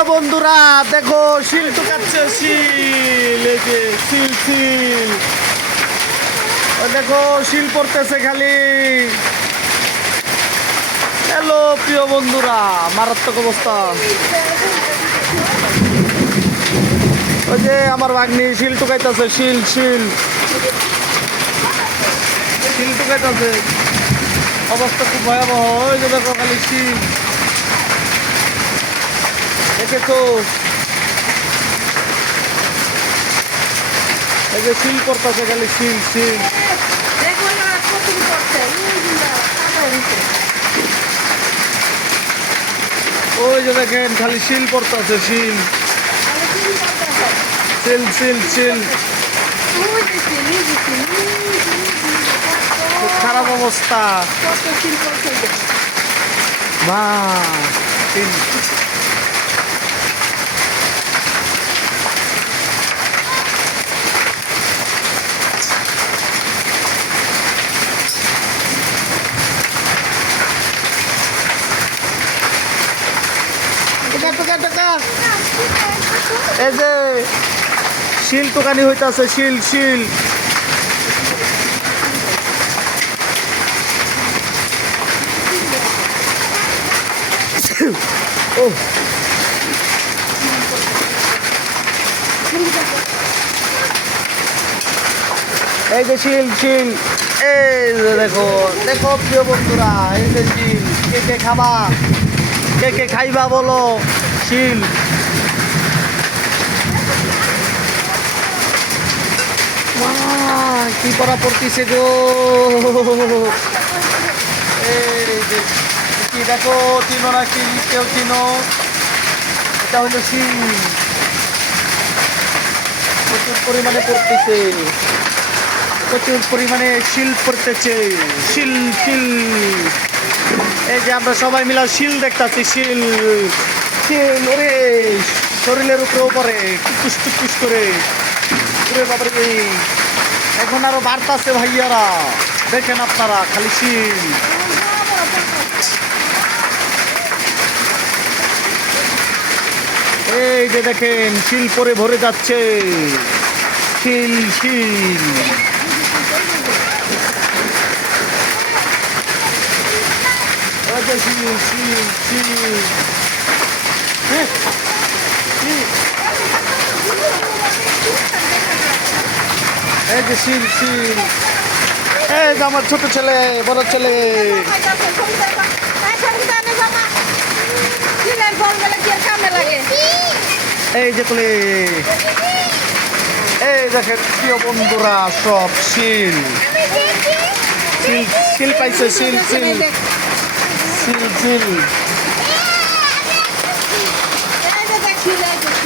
প্রিয় বন্ধুরা দেখো শিল টুকাচ্ছে শিল, এই যে শিল শিল, ও দেখো শিল পড়তেছে খালি। হ্যালো প্রিয় বন্ধুরা, মারাত্মক অবস্থা। ওই যে আমার ভাগ্নি শিল টুকাইতেছে, শিল শিল শিল টুকাইতেছে, অবস্থা খুব ভয়াবহ। ওই যে দেখো খালি শিল, দেখেছো এই যে শিল করতেছে খালি শিল শিল। ওই যে দেখেন খালি শিল পড়তেছে, শিল শিল শিল শিল, খুব খারাপ অবস্থা। মা শিল, এই যে শিল দোকানি হইতাছে, শিল শিল। ও এই যে শিল শিল, এই যে দেখো দেখো প্রিয় বন্ধুরা, এই যে শিল। কে কে খাবা, কে কে খাইবা বলো শিল। কি করা পড়তিছে গো, এই যে কি দেখো, চিনো না শিল, কেউ চিনো? এটা হলো শিল, প্রচুর পরিমাণে পড়তেছে, প্রচুর পরিমাণে শিল পড়তেছে, শিল শিল। এই যে আমরা সবাই মিলে শিল দেখতেছি, শিল শিল। ওরে শরীরের উপরেও পড়ে টুকুস টুকুস করে, ওরে বাবারে। এখন আরো বাড়তাছে ভাইয়ারা, দেখেন আপনারা খালি শিল। এই যে দেখেন শিল পরে ভরে যাচ্ছে, শিল শিল। শিল শিল শিল, এই যে শিল শিল। এই যে আমার ছোট ছেলে, বড় ছেলে, এই যে কোলে। এই দেখেন প্রিয় বন্ধুরা, সব শিল শিল শিল পাইছে, শিল শিল শিল শিল।